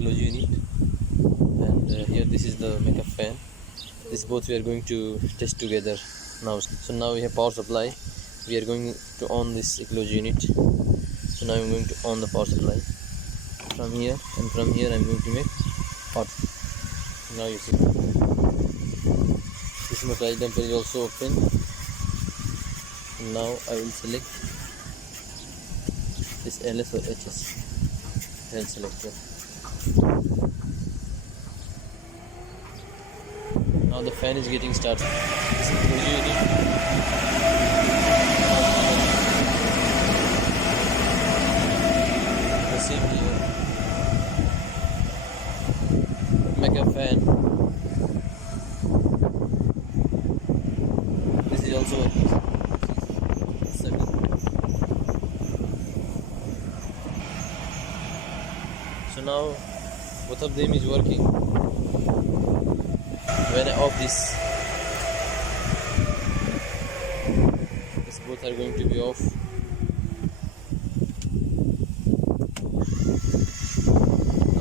Ecology Unit, and here this is the makeup fan. This both we are going to test together now. So now we have power supply. We are going to on this Ecology Unit. So now I'm going to on the power supply from here, and from here I'm going to make hot. Now you see this massage damper is also open. Now I will select this LS or HS. I'll select it. Now the fan is getting started. This is Ecology Unit. The same here. Makeup fan. This is also working. So now both of them is working. When I off this both are going to be off.